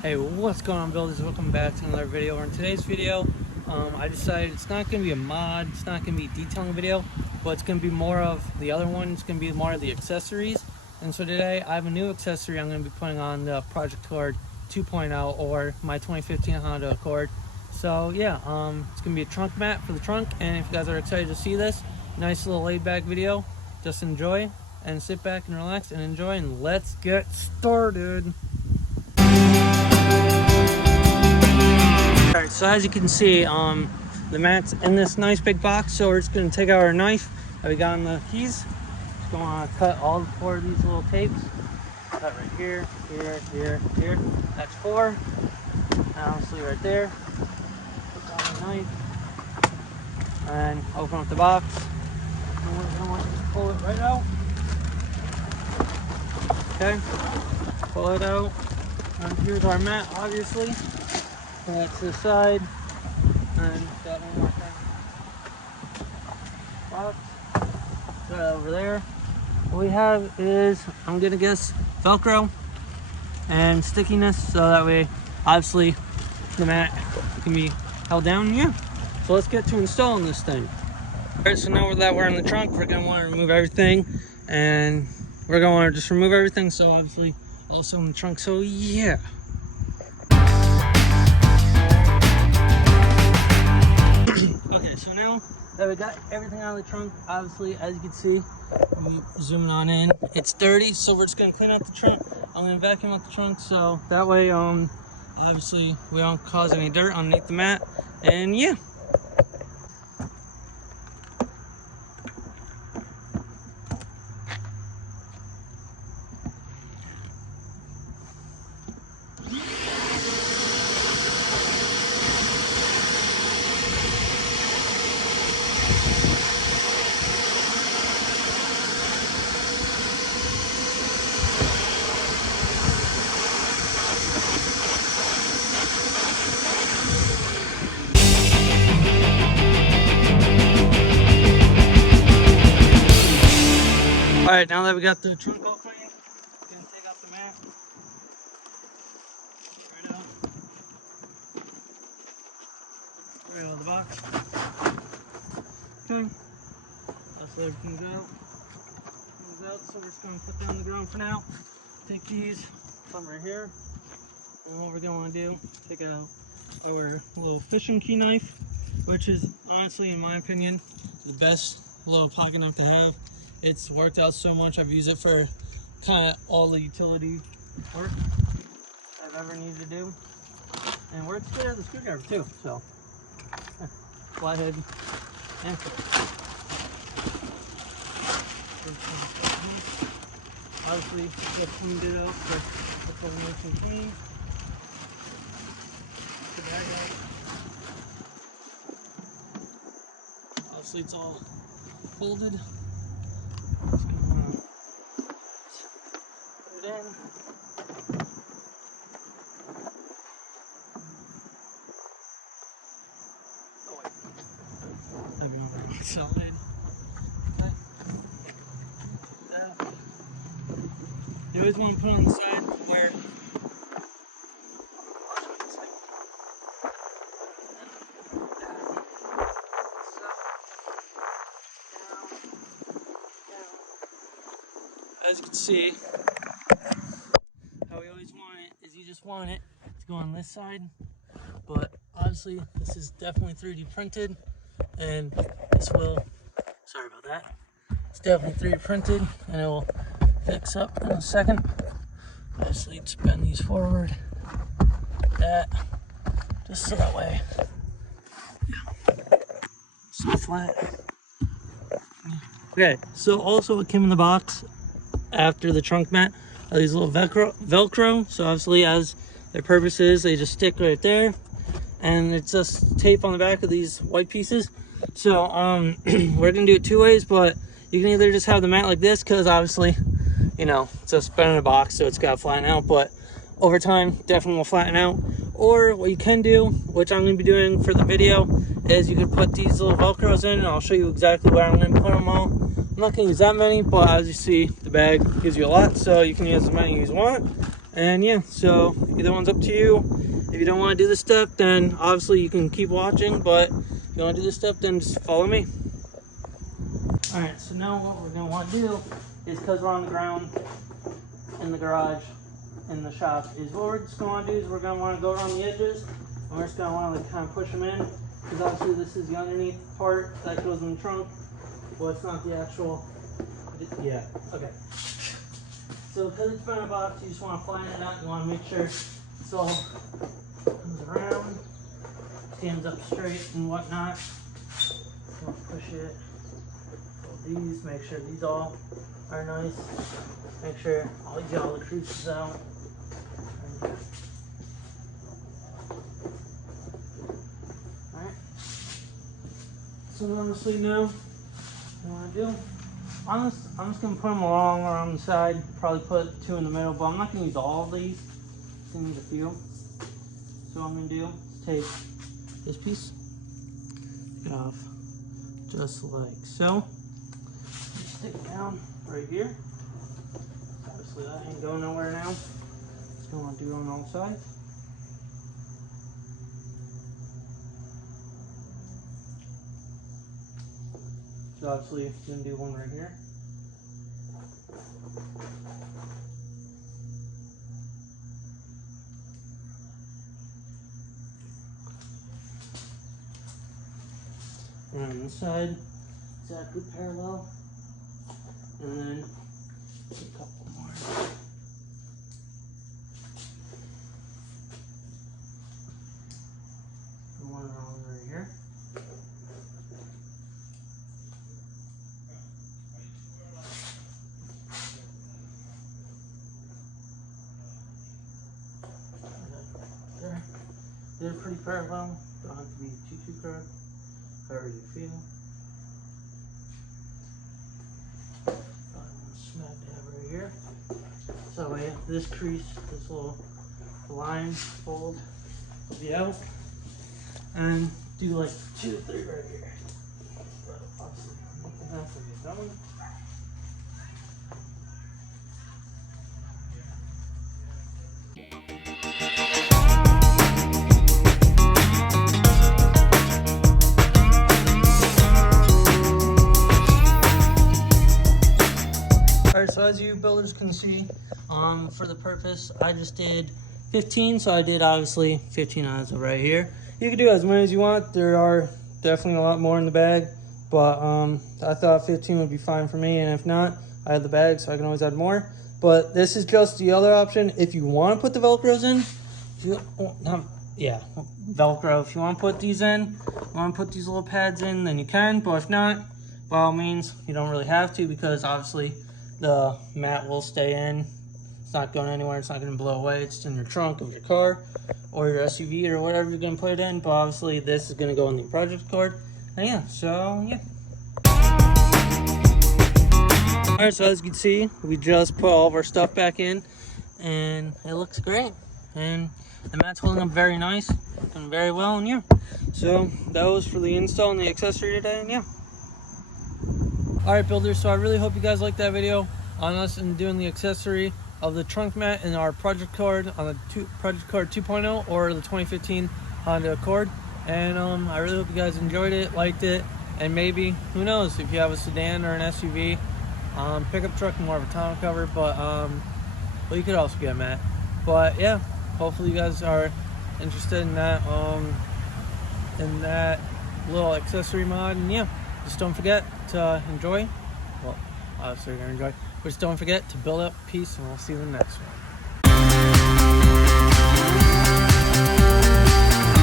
Hey, what's going on, builders? Welcome back to another video. In today's video, I decided it's not going to be a mod, it's not going to be a detailing video, but it's going to be more of the other one. It's going to be more of the accessories. And so today I have a new accessory I'm going to be putting on the Project Accord 2.0 or my 2015 Honda Accord. So yeah, it's going to be a trunk mat for the trunk. And if you guys are excited to see this nice little laid back video, just enjoy and sit back and relax and enjoy, and let's get started. Alright, so as you can see, the mat's in this nice big box, so we're just going to take out our knife that we got on the keys. Just going to cut all four of these little tapes. Cut right here, here, here, here. That's four. And obviously right there. Put down the knife. And open up the box. And we're going to want to just pull it right out. Okay. Pull it out. And here's our mat, obviously. Put that to the side, and got one more thing. Box. Put that over there. What we have is, I'm gonna guess, Velcro and stickiness, so that way, obviously, the mat can be held down. Yeah. So let's get to installing this thing. All right. So now that we're in the trunk, we're gonna want to remove everything, and we're gonna want to just remove everything. So obviously, also in the trunk. So yeah. Okay, so now that we got everything out of the trunk, obviously, as you can see, zooming on in, it's dirty, so we're just gonna clean out the trunk. I'm gonna vacuum out the trunk, so that way, obviously, we don't cause any dirt underneath the mat, and yeah. Alright, now that we got the trunk all clean, we're gonna take out the mat. Right out. Right out of the box. Okay. That's everything's out. So we're just gonna put down the ground for now. Take these, put them right here. And what we're gonna wanna do, take out our little fishing key knife, which is honestly, in my opinion, the best little pocket knife to have. It's worked out so much. I've used it for kind of all the utility work I've ever needed to do. And works good as a screwdriver too, so flathead and obviously just cleaned it out, so it's all nice and clean. The bag out. Obviously it's all folded. In. Oh wait, I've been over on the side. Okay. You always want to put it on the side where as you can see, how we always want it is you just want it to go on this side, but obviously this is definitely 3D printed, and this will, sorry about that, it's definitely 3D printed, and it will fix up in a second. Obviously, just bend these forward, that, just so that way, so flat. Okay, so also what came in the box after the trunk mat are these little Velcro. So obviously, as their purpose is, they just stick right there, and it's just tape on the back of these white pieces. So we're gonna do it two ways, but you can either just have the mat like this, because obviously, you know, it's just been in a box, so it's got to flatten out, but over time definitely will flatten out. Or what you can do, which I'm going to be doing for the video, is you could put these little Velcros in, and I'll show you exactly where I'm going to put them all. I'm not going to use that many, but as you see, the bag gives you a lot, so you can use as many as you want. And yeah, so either one's up to you. If you don't want to do the step, then obviously you can keep watching, but if you want to do the step, then just follow me. All right, so now what we're gonna want to do is, because we're on the ground in the garage, in the shop, is what we're just gonna do is we're gonna want to go around the edges, and we're just gonna want to kind of push them in, because obviously this is the underneath part that goes in the trunk, but it's not the actual, yeah, okay. So because it's been in a box, you just want to flatten it out. You want to make sure it's all comes around, stands up straight and whatnot. You want to push it. Pull these, make sure these all are nice. Make sure you get all the creases out. Alright. So honestly now, what you want to do? I'm just going to put them along around the side, probably put 2 in the middle, but I'm not going to use all of these. Just going to use a few. So what I'm going to do is take this piece, take it off, just like so. Just stick it down right here. Obviously that ain't going nowhere now. Just going to do it on all sides. So obviously you're going to do one right here. And on this side, exactly parallel. And then a couple more. And one around right here. They're pretty parallel, don't have to be too correct, however you feel. Smack dab right here. So this crease, this little line fold will be out. And do like 2 or 3 right here. But obviously, nothing has to be done. Alright, so as you builders can see, for the purpose, I just did 15, so I did obviously 15 as of right here. You can do as many as you want. There are definitely a lot more in the bag, but I thought 15 would be fine for me, and if not, I have the bag, so I can always add more. But this is just the other option. If you want to put the Velcros in, Velcro. If you want to put these in, want to put these little pads in, then you can, but if not, by all means, you don't really have to, because obviously the mat will stay in. It's not going anywhere. It's not going to blow away. It's in your trunk of your car or your SUV or whatever you're going to put it in. But obviously this is going to go in the project card. And yeah, so yeah. Alright, so as you can see, we just put all of our stuff back in and it looks great. And the mat's holding up very nice, and very well, and yeah. So that was for the install and the accessory today, and yeah. Alright builders, so I really hope you guys liked that video on us and doing the accessory of the trunk mat in our project card on the project card 2.0 or the 2015 Honda Accord. And I really hope you guys enjoyed it, liked it, and maybe, who knows, if you have a sedan or an SUV, pickup truck, more of a tonneau cover, but well, you could also get a mat. But yeah, hopefully you guys are interested in that little accessory mod, and yeah. Just don't forget to enjoy. Well, obviously you're gonna enjoy. But just don't forget to build up peace, and we'll see you in the next one.